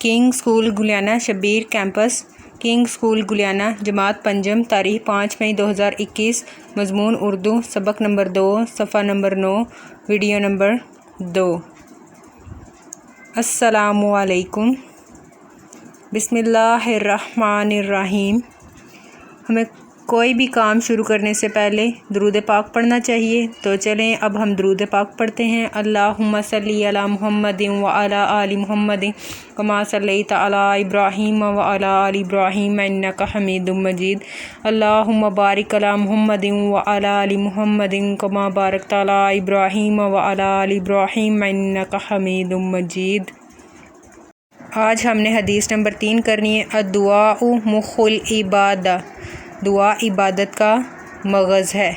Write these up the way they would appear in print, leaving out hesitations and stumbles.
King school Galiana Shabbir campus, King school Galiana, جماعت پنجم، تاریخ 5 مئی 2021، مضمون اردو، سبق نمبر 2، صفحہ نمبر 9، ویڈیو نمبر 2۔ السلام علیکم، بسم اللہ الرحمن الرحیم۔ ہمیں کوئی بھی کام شروع کرنے سے پہلے درود پاک پڑھنا چاہیے، تو چلیں اب ہم درود پاک پڑھتے ہیں۔ اللہم صلی علی محمد وعلی آل محمد کما صلیت علی ابراہیم وعلی آل ابراہیم انک حمید مجید۔ اللہم بارک علی محمد وعلی آل محمد کما بارکت علی ابراہیم وعلی آل ابراہیم انک حمید مجید۔ آج ہم نے حدیث نمبر 3 کرنی ہے۔ الدعاء مخ العبادہ، دعا عبادت کا مغز ہے۔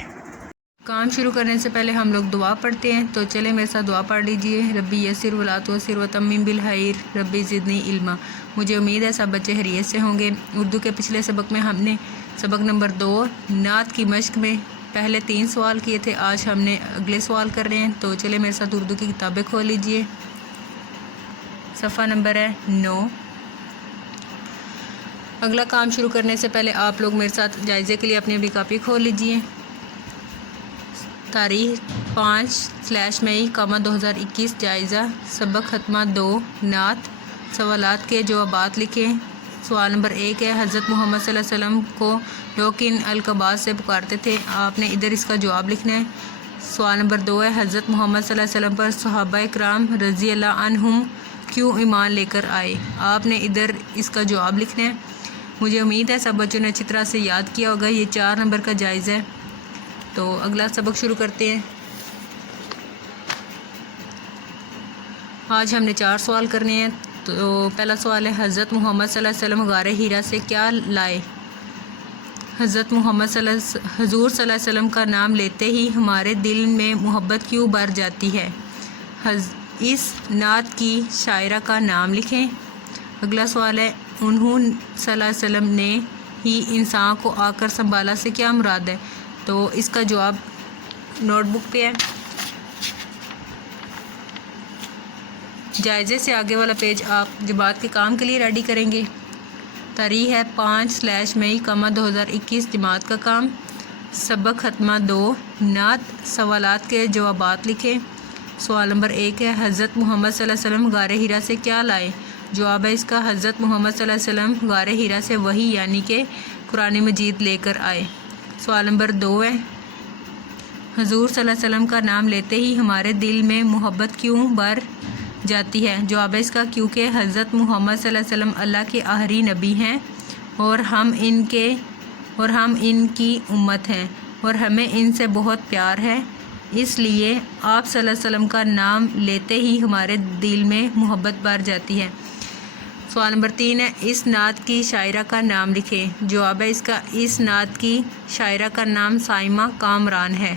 کام شروع کرنے سے پہلے ہم لوگ دعا پڑھتے ہیں، تو چلیں میرے ساتھ دعا پڑھ لیجئے۔ ربی یسر ولا تعسر وتمم بالخیر ربی زدنی علما۔ مجھے امید ہے سب بچے خیریت سے ہوں گے۔ اردو کے پچھلے سبق میں ہم نے سبق نمبر 2 نعت کی مشق میں پہلے 3 سوال کیے تھے، آج ہم نے اگلے سوال کر رہے ہیں، تو چلیں میرے ساتھ اردو کی کتابیں کھول لیجئے۔ صفحہ نمبر ہے 9۔ اگلا کام شروع کرنے سے پہلے آپ لوگ میرے ساتھ جائزے کے لیے اپنی کاپی کھول لیجئے۔ تاریخ 5 مئی 2021، جائزہ سبق ختمہ 2 نعت، سوالات کے جوابات لکھیں۔ سوال نمبر 1 ہے، حضرت محمد صلی اللہ علیہ وسلم کو لوگ کن القابات سے پکارتے تھے؟ آپ نے ادھر اس کا جواب لکھنا ہے۔ سوال نمبر 2 ہے، حضرت محمد صلی اللہ علیہ وسلم پر صحابہ کرام رضی اللہ عنہم کیوں ایمان لے کر آئے؟ آپ نے ادھر اس کا جواب لکھنا ہے۔ مجھے امید ہے سب بچوں نے اچھی طرح سے یاد کیا ہوگا۔ یہ 4 نمبر کا جائزہ ہے۔ تو اگلا سبق شروع کرتے ہیں۔ آج ہم نے 4 سوال کرنے ہیں۔ تو پہلا سوال ہے، حضرت محمد صلی اللہ علیہ وسلم غار حرا سے کیا لائے؟ حضور صلی اللہ علیہ وسلم کا نام لیتے ہی ہمارے دل میں محبت کیوں بڑھ جاتی ہے؟ اس نعت کی شاعرہ کا نام لکھیں۔ اگلا سوال ہے، انہوں صلی اللہ علیہ وسلم نے ہی انسان کو آ کر سنبھالا سے کیا مراد ہے؟ تو اس کا جواب نوٹ بک پہ ہے۔ جائزے سے آگے والا پیج آپ جماعت کے کام کے لیے ریڈی کریں گے۔ تاریخ ہے 5 مئی 2021، جماعت کا کام، سبق ختمہ 2 نعت، سوالات کے جوابات لکھیں۔ سوال نمبر 1 ہے، حضرت محمد صلی اللہ علیہ وسلم غار حرا سے کیا لائے؟ جواب ہے اس کا، حضرت محمد صلی اللہ علیہ وسلم غار حرا سے وحی یعنی کہ قرآن مجید لے کر آئے۔ سوال نمبر 2 ہے، حضور صلی اللہ علیہ وسلم کا نام لیتے ہی ہمارے دل میں محبت کیوں بڑھ جاتی ہے؟ جواب ہے اس کا، کیونکہ حضرت محمد صلی اللہ علیہ وسلم اللہ کے آخری نبی ہیں اور ہم ان کی امت ہیں اور ہمیں ان سے بہت پیار ہے، اس لیے آپ صلی اللہ علیہ وسلم کا نام لیتے ہی ہمارے دل میں محبت بڑھ جاتی ہے۔ سوال نمبر 3 ہے، اس نعت کی شاعرہ کا نام لکھیں۔ جواب ہے اس کا، اس نعت کی شاعرہ کا نام سائمہ کامران ہے۔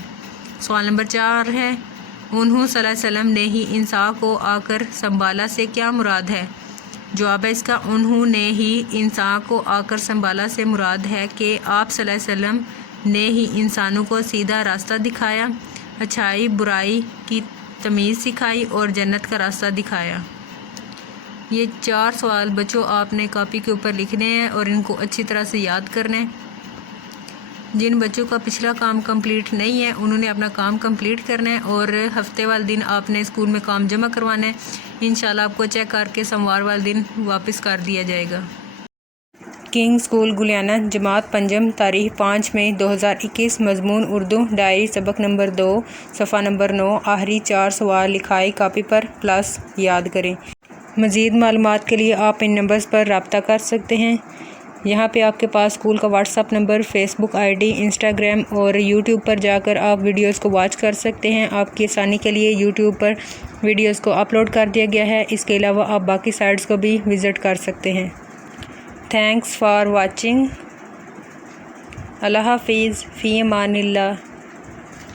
سوال نمبر 4 ہے، انہوں صلی اللہ علیہ وسلم نے ہی انسان کو آ کر سنبھالا سے کیا مراد ہے؟ جواب ہے اس کا، انہوں نے ہی انسان کو آ کر سنبھالا سے مراد ہے کہ آپ صلی اللہ علیہ وسلم نے ہی انسانوں کو سیدھا راستہ دکھایا، اچھائی برائی کی تمیز سکھائی اور جنت کا راستہ دکھایا۔ یہ 4 سوال بچوں آپ نے کاپی کے اوپر لکھنے ہیں اور ان کو اچھی طرح سے یاد کرنا ہے۔ جن بچوں کا پچھلا کام کمپلیٹ نہیں ہے انہوں نے اپنا کام کمپلیٹ کرنا ہے اور ہفتے والے دن آپ نے اسکول میں کام جمع کروانا ہے۔ انشاءاللہ آپ کو چیک کر کے سوموار والے دن واپس کر دیا جائے گا۔ کنگ اسکول گلیانہ، جماعت پنجم، تاریخ 5 مئی 2021، مضمون اردو، ڈائری سبق نمبر 2، صفحہ نمبر 9، آخری 4 سوال لکھائے کاپی پر پلس یاد کریں۔ مزید معلومات کے لیے آپ ان نمبرز پر رابطہ کر سکتے ہیں۔ یہاں پہ آپ کے پاس اسکول کا WhatsApp number, Facebook I D, Instagram اور یوٹیوب پر جا کر آپ ویڈیوز کو واچ کر سکتے ہیں۔ آپ کی آسانی کے لیے یوٹیوب پر ویڈیوز کو اپلوڈ کر دیا گیا ہے۔ اس کے علاوہ آپ باقی سائٹس کو بھی وزٹ کر سکتے ہیں۔ Thanks for watching. اللہ حافظ، فی امان اللہ۔